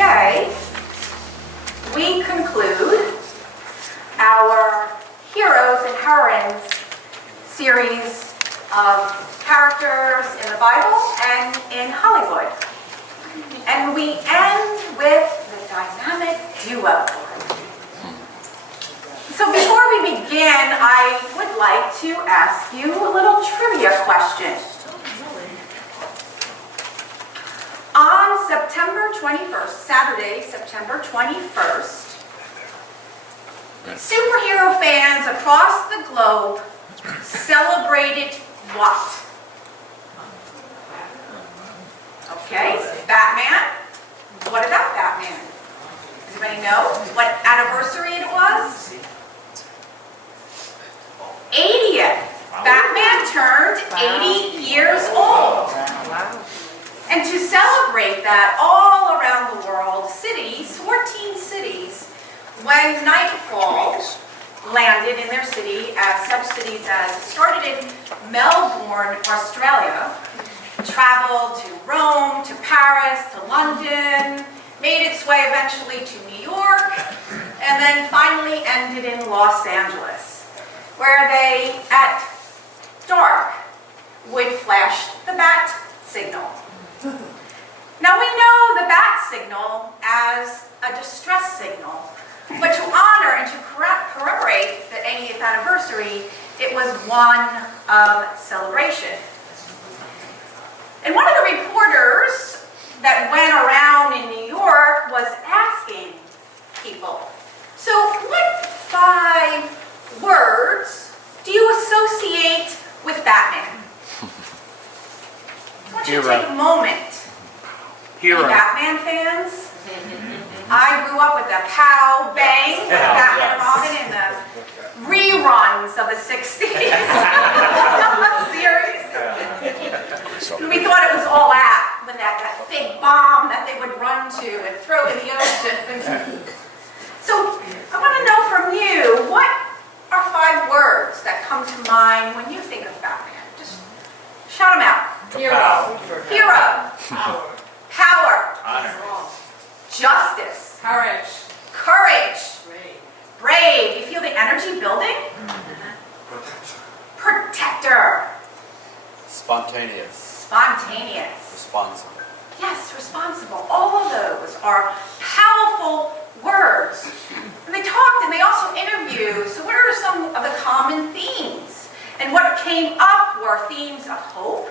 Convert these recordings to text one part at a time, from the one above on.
today we conclude our Heroes and Heroines series of characters in the Bible and in Hollywood. And we end with the dynamic duo. So before we begin, I would like to ask you a little trivia question. On September 21st, Saturday, September 21st, superhero fans across the globe celebrated what? Okay, Batman. What about Batman? Anybody know what anniversary it was? 80th. Batman turned 80 years old. And to celebrate that all around the world, cities, 14 cities, when nightfall landed in their city, as such cities as started in Melbourne, Australia, traveled to Rome, to Paris, to London, made its way eventually to New York, and then finally ended in Los Angeles, where they, at dark, would flash the bat signal. Now we know the bat signal as a distress signal, but to honor and to commemorate the 80th anniversary, it was one of celebration. And one of the reporters that went around in New York was asking people, so what 5 words do you associate with Batman? I want you to take a moment. Hero. Any Batman fans? I grew up with the pow bang with Batman and Robin in the reruns of the 60s series. We thought it was all that when that fake bomb that they would run to and throw in the ocean. So I want to know from you, what are 5 words that come to mind when you think of Batman? Just shout them out. Hero. Hero. Power. Honor. Justice. Courage. Brave. You feel the energy building? Protector. Spontaneous. Responsible. Yes, responsible. All of those are powerful words. And they talked and they also interviewed. So what are some of the common themes? And what came up were themes of hope.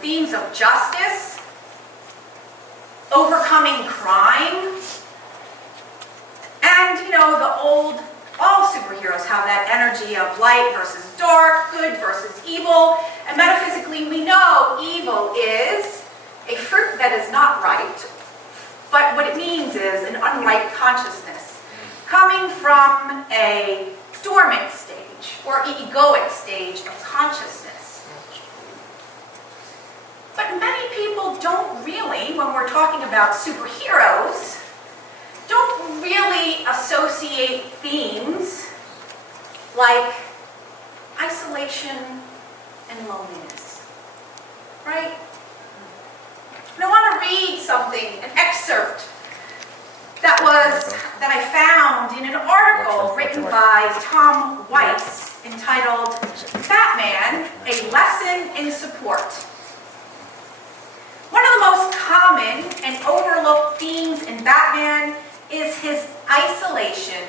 Themes of justice, overcoming crime, and all superheroes have that energy of light versus dark, good versus evil, and metaphysically we know evil is a fruit that is not right, but what it means is an unright consciousness coming from a dormant stage or egoic stage of consciousness. But many people don't really, when we're talking about superheroes, don't really associate themes like isolation and loneliness, right? And I want to read something, an excerpt that I found in an article written by Tom Weiss entitled "Batman: A Lesson in Support." One of the most common and overlooked themes in Batman is his isolation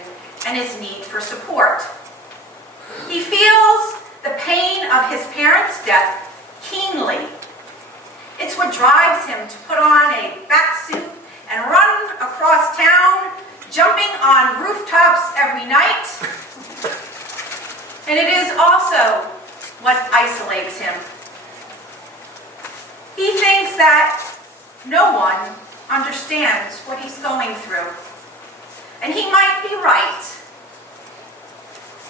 and his need for support. He feels the pain of his parents' death keenly. It's what drives him to put on a bat suit and run across town, jumping on rooftops every night. And it is also what isolates him. He thinks that no one understands what he's going through. And he might be right.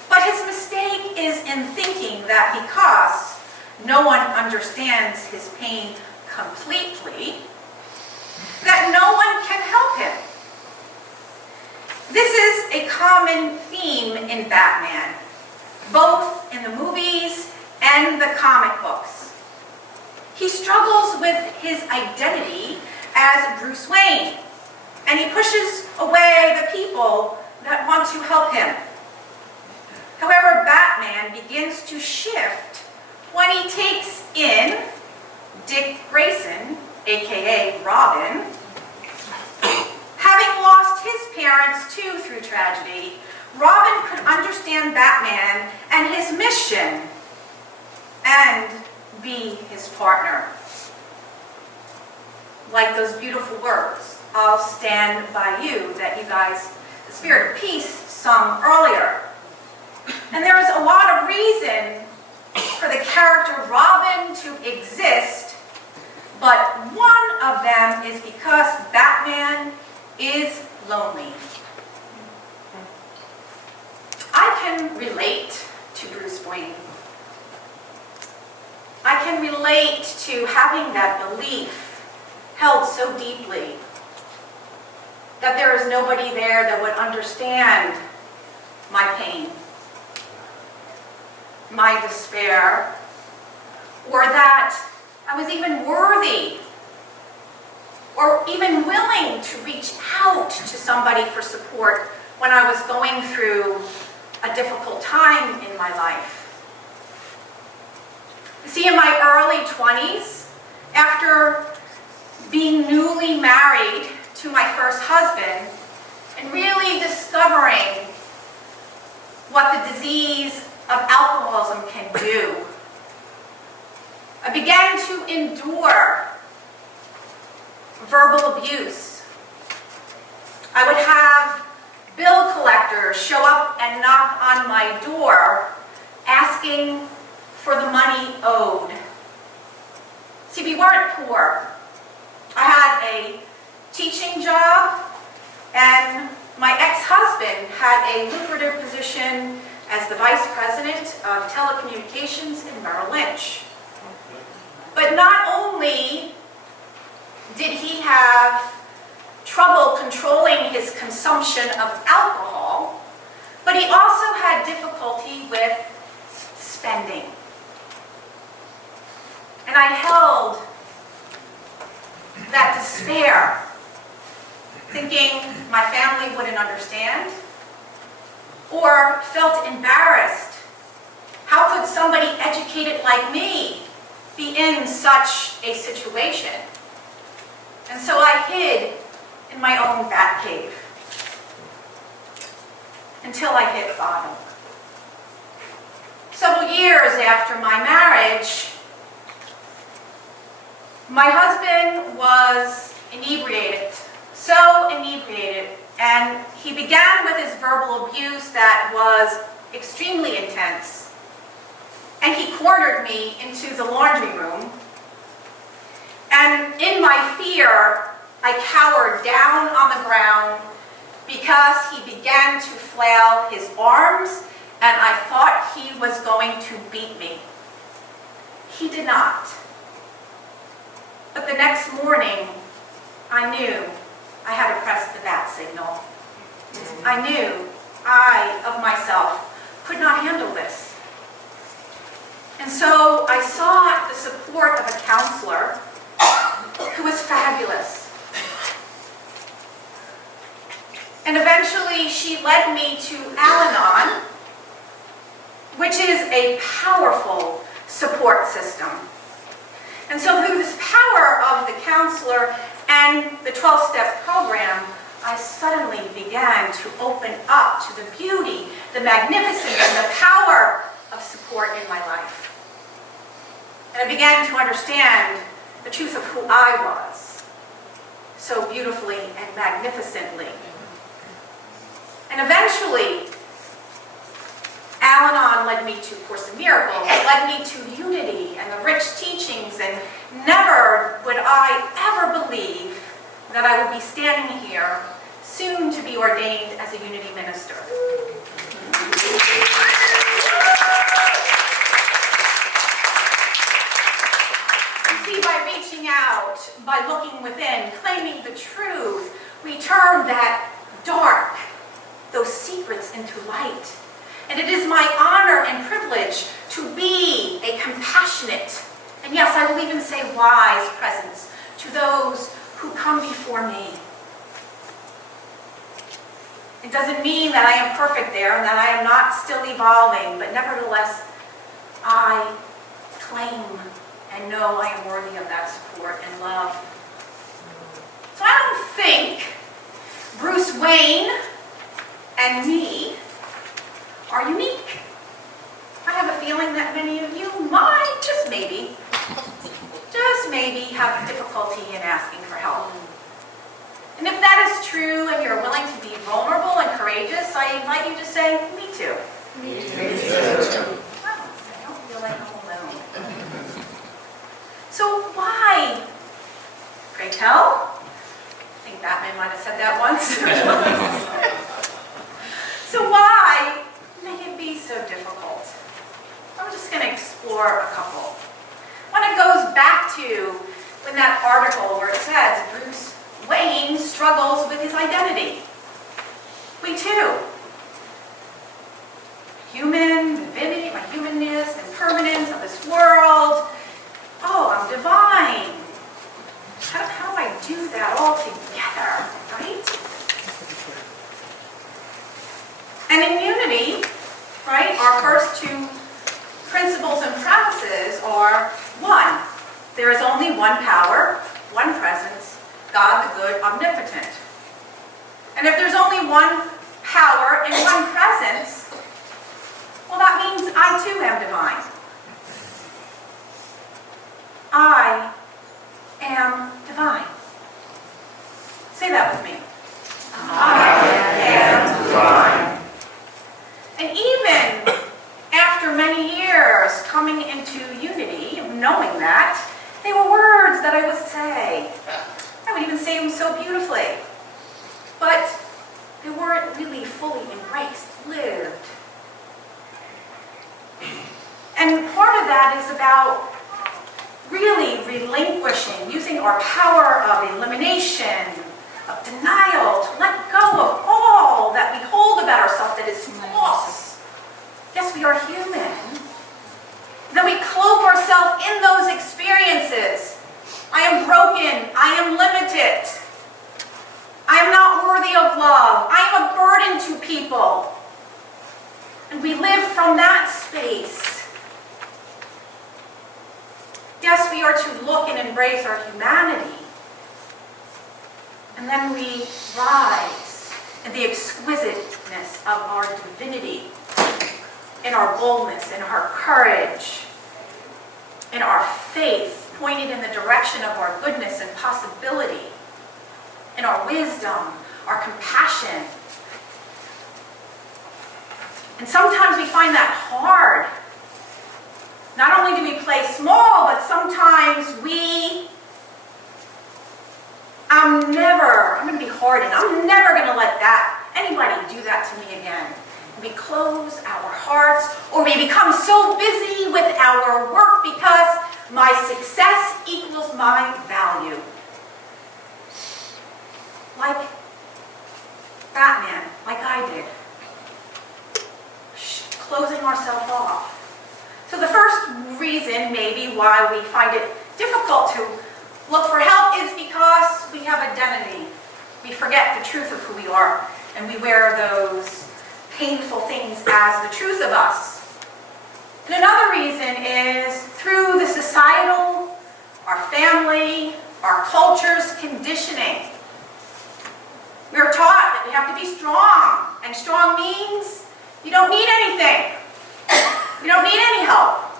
But his mistake is in thinking that because no one understands his pain completely, that no one can help him. This is a common theme in Batman, both in the movies and the comic books. He struggles with his identity as Bruce Wayne, and he pushes away the people that want to help him. However, Batman begins to shift when he takes in Dick Grayson, aka Robin. Having lost his parents too through tragedy, Robin could understand Batman and his mission and be his partner. Like those beautiful words, "I'll stand by you," that you guys, the Spirit of Peace, sung earlier. And there is a lot of reason for the character Robin to exist, but one of them is because Batman is lonely. I can relate to Bruce Wayne. I can relate to having that belief held so deeply that there is nobody there that would understand my pain, my despair, or that I was even worthy or even willing to reach out to somebody for support when I was going through a difficult time in my life. You see, in my early 20s, after being newly married to my first husband and really discovering what the disease of alcoholism can do, I began to endure verbal abuse. I would have bill collectors show up and knock on my door asking for the money owed. See, we weren't poor. I had a teaching job, and my ex-husband had a lucrative position as the vice president of telecommunications in Merrill Lynch. But not only did he have trouble controlling his consumption of alcohol, but he also had difficulty with spending. And I held that despair, thinking my family wouldn't understand, or felt embarrassed. How could somebody educated like me be in such a situation? And so I hid in my own bat cave until I hit bottom. Several years after my marriage, my husband was inebriated, so inebriated, and he began with his verbal abuse that was extremely intense. And he cornered me into the laundry room, and in my fear, I cowered down on the ground because he began to flail his arms, and I thought he was going to beat me. He did not. But the next morning, I knew I had to press the bat signal. I knew I, of myself, could not handle this. And so I sought the support of a counselor who was fabulous. And eventually she led me to Al-Anon, which is a powerful support system. And so through this power of the counselor and the 12-step program, I suddenly began to open up to the beauty, the magnificence, and the power of support in my life. And I began to understand the truth of who I was, so beautifully and magnificently. And eventually, Al-Anon led me to Course in Miracles, led me to unity and the rich teachings, and never would I ever believe that I would be standing here, soon to be ordained as a unity minister. You see, by reaching out, by looking within, claiming the truth, we turn that dark, those secrets into light. And it is my honor and privilege to be a compassionate, and yes, I will even say wise presence to those who come before me. It doesn't mean that I am perfect there and that I am not still evolving, but nevertheless, I claim and know I am worthy of that support and love. So I don't think Bruce Wayne and me are unique. I have a feeling that many of you might, just maybe, have difficulty in asking for help. And if that is true and you're willing to be vulnerable and courageous, I invite you to say, me too. Me too. I don't feel like I'm alone. So why? Pray tell? I think Batman might have said that once. So why may it be so difficult? I'm just going to explore a couple. When it goes back to in that article where it says Bruce Wayne struggles with his identity. We too. Human, divinity, my humanness, impermanence of this world. Oh, I'm divine. How do I do that all together, right? And in unity, right, our first two principles and premises are one, there is only one power, one presence, God the good, omnipotent. And if there's only one power and one presence, well, that means I too am divine. I am divine. Say that with me. I am divine. And even after many years coming into unity, knowing that, they were words that I would say. I would even say them so beautifully. But they weren't really fully embraced, lived. And part of that is about really relinquishing, using our power of elimination, of denial, to let go of all that we hold about ourselves that is false. Yes, we are human. Then we cloak ourselves in those experiences. I am broken. I am limited. I am not worthy of love. I am a burden to people. And we live from that space. Yes, we are to look and embrace our humanity. And then we rise in the exquisiteness of our divinity, in our boldness, in our courage, in our faith, pointed in the direction of our goodness and possibility, in our wisdom, our compassion. And sometimes we find that hard. Not only do we play small, but sometimes I'm going to be hardened. I'm never going to let anybody do that to me again. We close our hearts, or we become so busy with our work because my success equals my value. Like Batman, like I did. Closing ourselves off. So the first reason maybe why we find it difficult to look for help is because we have identity. We forget the truth of who we are, and we wear those painful things as the truth of us. And another reason is through the societal, our family, our culture's conditioning. We are taught that we have to be strong, and strong means you don't need anything. You don't need any help.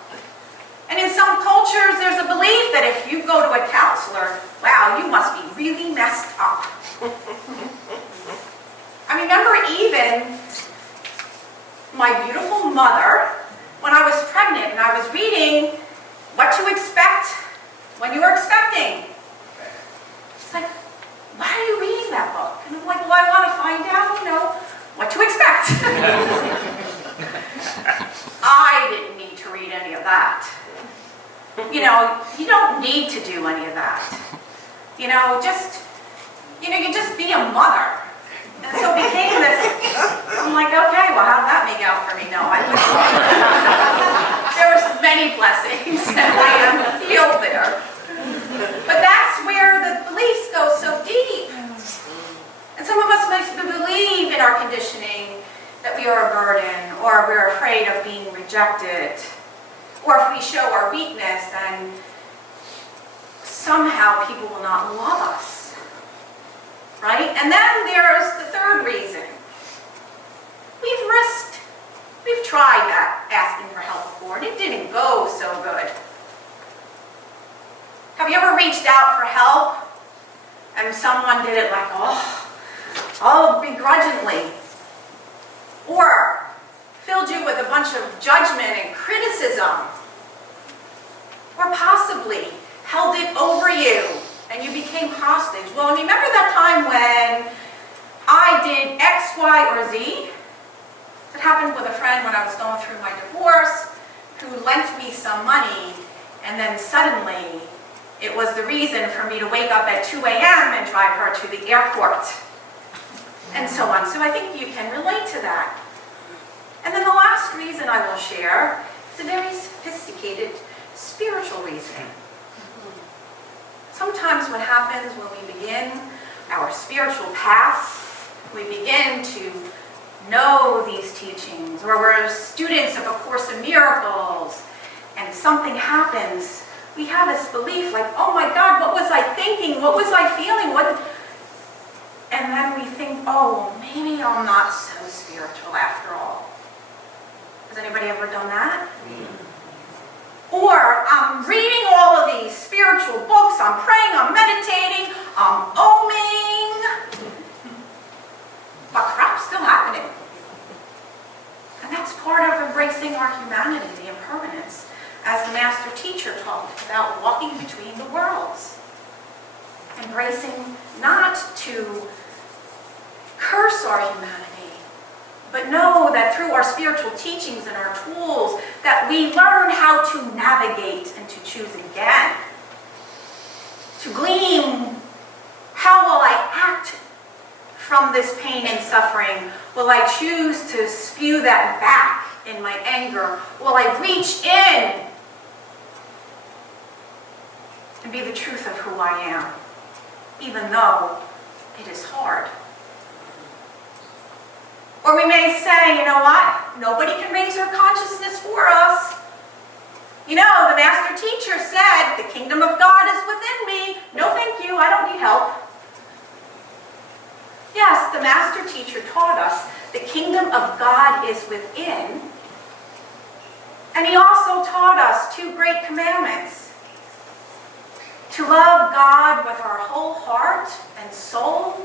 And in some cultures, there's a belief that if you go to a counselor, wow, you must be really messed up. I remember even my beautiful mother, when I was pregnant and I was reading What to Expect When You Are Expecting. She's like, why are you reading that book? And I'm like, well, I want to find out, what to expect. I didn't need to read any of that. You don't need to do any of that. You just be a mother. And so it became this, I'm like, okay, well, how did that make out for me? No, I wouldn't. There were many blessings, and I am healed there. But that's where the beliefs go so deep. And some of us might believe in our conditioning that we are a burden, or we're afraid of being rejected. Or if we show our weakness, then somehow people will not love us. Right? And then there's the third reason. We've tried that, asking for help before, and it didn't go so good. Have you ever reached out for help and someone did it like, begrudgingly? Or filled you with a bunch of judgment and criticism? Or possibly held it over you and you became hostage? Well, remember that time when I did X, Y, or Z? It happened with a friend when I was going through my divorce who lent me some money, and then suddenly it was the reason for me to wake up at 2 a.m. and drive her to the airport, and so on. So I think you can relate to that. And then the last reason I will share is a very sophisticated spiritual reason. Sometimes what happens when we begin our spiritual path, we begin to know these teachings, or we're students of A Course in Miracles, and something happens, we have this belief like, oh my God, what was I thinking? What was I feeling? And then we think, oh, maybe I'm not so spiritual after all. Has anybody ever done that? Or I'm reading all of these spiritual books, I'm praying, I'm meditating, I'm oming, but crap's still happening. And that's part of embracing our humanity, the impermanence, as the Master Teacher talked about walking between the worlds. Embracing not to curse our humanity, but know that through our spiritual teachings and our tools, that we learn how to navigate and to choose again. To glean, how will I act from this pain and suffering? Will I choose to spew that back in my anger? Will I reach in and be the truth of who I am, even though it is hard? Or we may say, you know what? Nobody can raise our consciousness for us. You know, the Master Teacher said, the kingdom of God is within me. No, thank you. I don't need help. Yes, the Master Teacher taught us the kingdom of God is within. And he also taught us 2 great commandments. To love God with our whole heart and soul,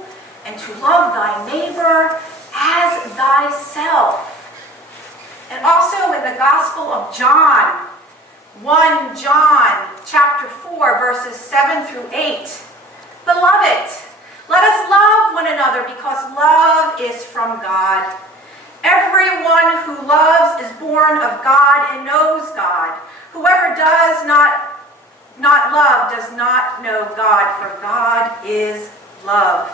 and to love thy neighbor as thyself. And also in the Gospel of John, 1 John chapter 4, verses 7 through 8. Beloved, let us love one another because love is from God. Everyone who loves is born of God and knows God. Whoever does not love does not know God, for God is love.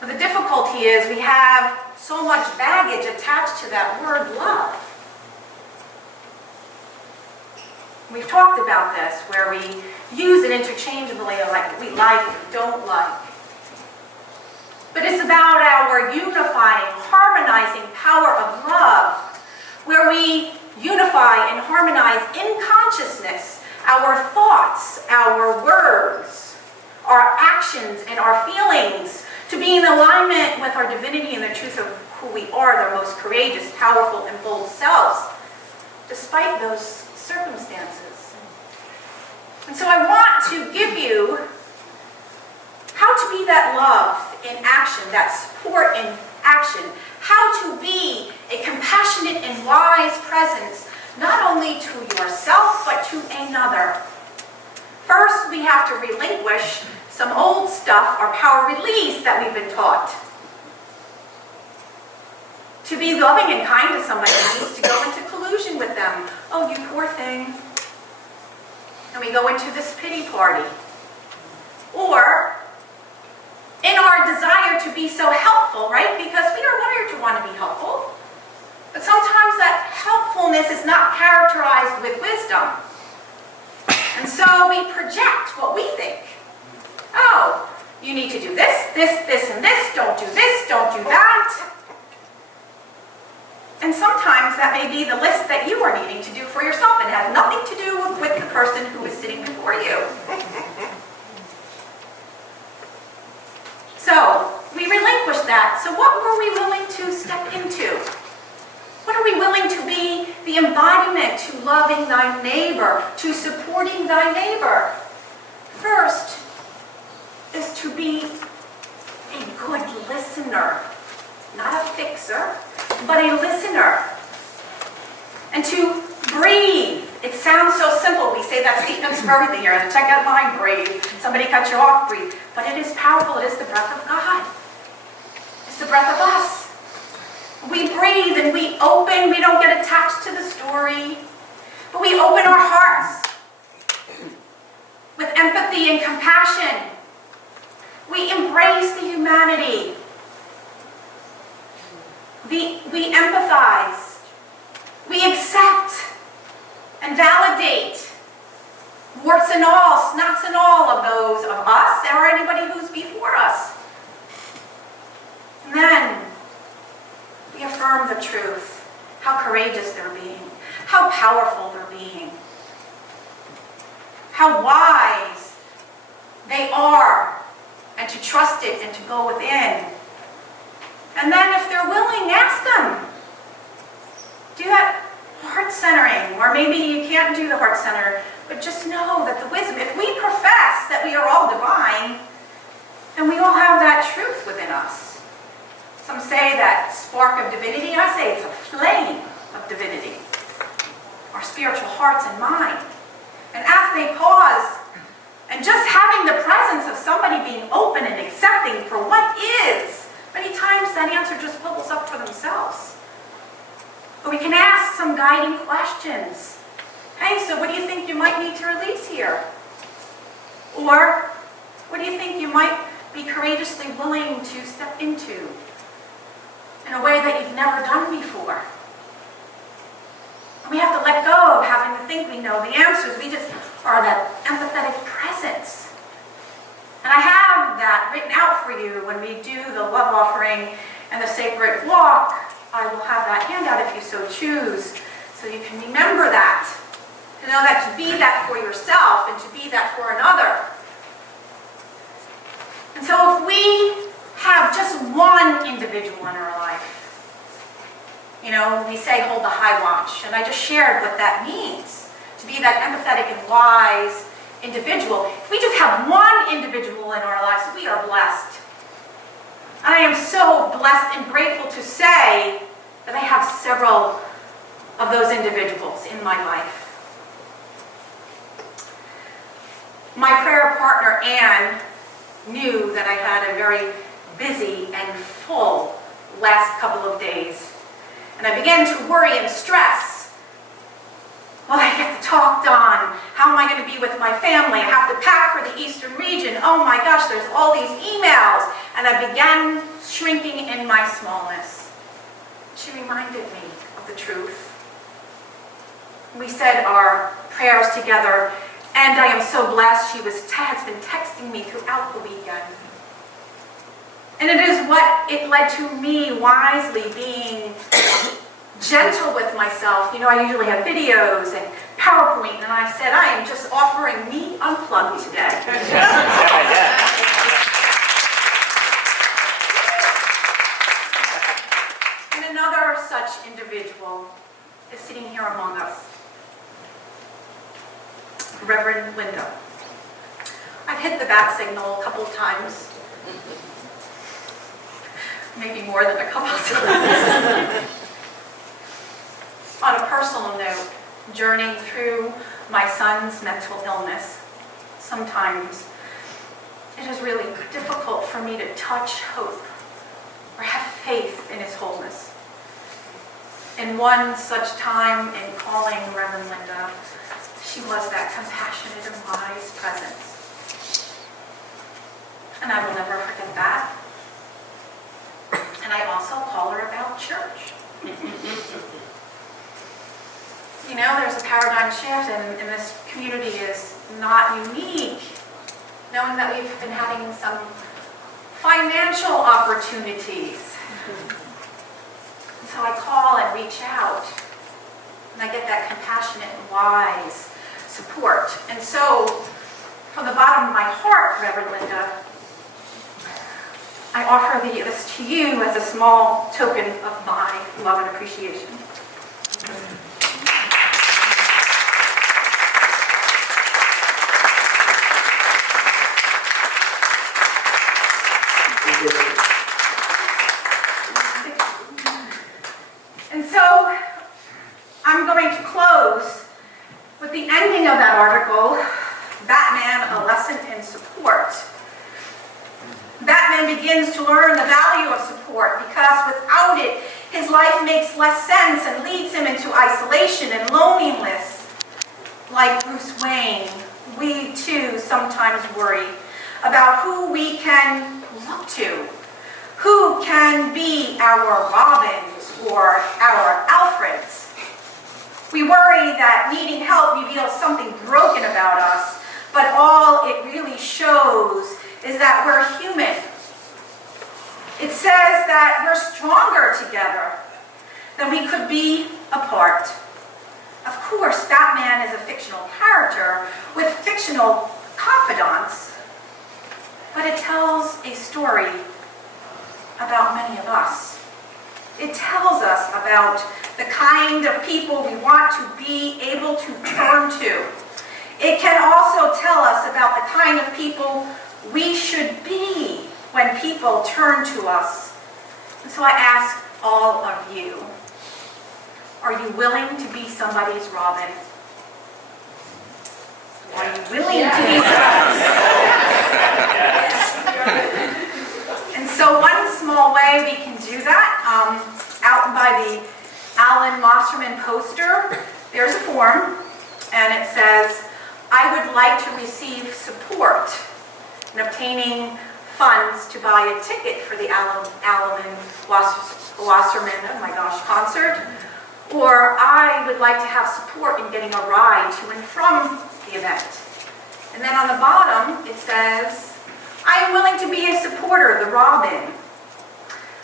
But the difficulty is we have so much baggage attached to that word love. We've talked about this, where we use it interchangeably, like we like, we don't like. But it's about our unifying, harmonizing power of love, where we unify and harmonize in consciousness our thoughts, our words, our actions, and our feelings, to be in alignment with our divinity and the truth of who we are, their most courageous, powerful, and bold selves, despite those circumstances. And so I want to give you how to be that love in action, that support in action, how to be a compassionate and wise presence, not only to yourself, but to another. First, we have to relinquish some old stuff, our power release that we've been taught. To be loving and kind to somebody means to go into collusion with them. Oh, you poor thing. And we go into this pity party. Or, in our desire to be so helpful, right? Because we are wired to want to be helpful. But sometimes that helpfulness is not characterized with wisdom. And so we project what we think. Oh, you need to do this, this, and this. Don't do this, don't do that. And sometimes that may be the list that you are needing to do for yourself and has nothing to do with the person who is sitting before you. So we relinquish that. So what were we willing to step into? What are we willing to be the embodiment to loving thy neighbor, to supporting thy neighbor? First is to be a good listener, not a fixer, but a listener. And to breathe. It sounds so simple. We say that sequence for everything here. And check out mine, breathe. Somebody cut you off, breathe. But it is powerful. It is the breath of God. It's the breath of us. We breathe and we open. We don't get attached to the story. But we open our hearts with empathy and compassion. We embrace the humanity. We empathize. We accept and validate warts and all, snots and all of those of us or anybody who's before us. And then we affirm the truth, how courageous they're being, how powerful they're being, how wise they are, and to trust it and to go within. And then if they're willing, ask them. Do that heart centering, or maybe you can't do the heart center, but just know that the wisdom, if we profess that we are all divine, and we all have that truth within us. Some say that spark of divinity, I say it's a flame of divinity. Our spiritual hearts and mind. And as they pause, and just having the presence of somebody being open and accepting for what is, many times that answer just bubbles up for themselves. But we can ask some guiding questions. Hey, so what do you think you might need to release here? Or what do you think you might be courageously willing to step into in a way that you've never done before? And we have to let go of having to think we know the answers. We just are that empathetic presence. And I have that written out for you when we do the love offering and the sacred walk. I will have that handout if you so choose, so you can remember that. To know that to be that for yourself and to be that for another. And so if we have just one individual in our life, you know, we say hold the high watch, and I just shared what that means. To be that empathetic and wise individual. If we just have one individual in our lives, we are blessed. I am so blessed and grateful to say that I have several of those individuals in my life. My prayer partner, Anne, knew that I had a very busy and full last couple of days. And I began to worry and stress. Will I get the talk done? How am I going to be with my family? I have to pack for the Eastern region. Oh my gosh, there's all these emails. And I began shrinking in my smallness. She reminded me of the truth. We said our prayers together, and I am so blessed she has been texting me throughout the weekend. And it is what it led to me wisely being gentle with myself. You know, I usually have videos and PowerPoint, and I said, I am just offering me unplugged today. And another such individual is sitting here among us. Reverend Linda. I've hit the bat signal a couple of times. Maybe more than a couple of times. On a personal note, journeying through my son's mental illness, sometimes it is really difficult for me to touch hope or have faith in his wholeness. In one such time in calling Reverend Linda, she was that compassionate and wise presence. And I will never forget that. And I also call her about church. you know, there's a paradigm shift, and this community is not unique. Knowing that we've been having some financial opportunities. So I call and reach out, and I get that compassionate and wise support. And so, from the bottom of my heart, Reverend Linda, I offer this to you as a small token of my love and appreciation. And so, I'm going to close with the ending of that article, Batman, a lesson in support. Batman begins to learn the value of support because without it, his life makes less sense and leads him into isolation and loneliness. Like Bruce Wayne, we too sometimes worry about who we can look to, who can be our Robins or our Alfreds. We worry that needing help reveals something broken about us, but all it really shows is that we're human. It says that we're stronger together than we could be apart. Of course, Batman is a fictional character with fictional confidants, but it tells a story about many of us. It tells us about the kind of people we want to be able to turn to. It can also tell us about the kind of people we should be when people turn to us. And so I ask all of you, are you willing to be somebody's Robin? Are you willing to be somebody's Robin? And so one small way we can do that, out by the Alan Mosserman poster, there's a form, and it says, I would like to receive support in obtaining funds to buy a ticket for the Alan Wasserman, oh my gosh, concert, or I would like to have support in getting a ride to and from the event. And then on the bottom, it says, I am willing to be a supporter, the Robin.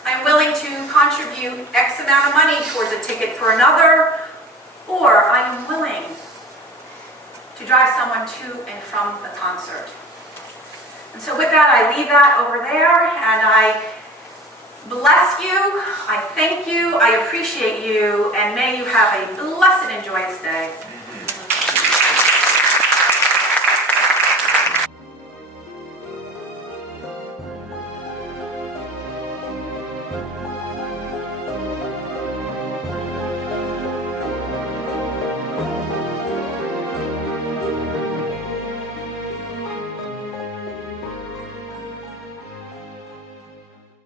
I'm willing to contribute X amount of money towards a ticket for another, or I am willing to drive someone to and from the concert. And so with that, I leave that over there, and I bless you, I thank you, I appreciate you, and may you have a blessed and joyous day.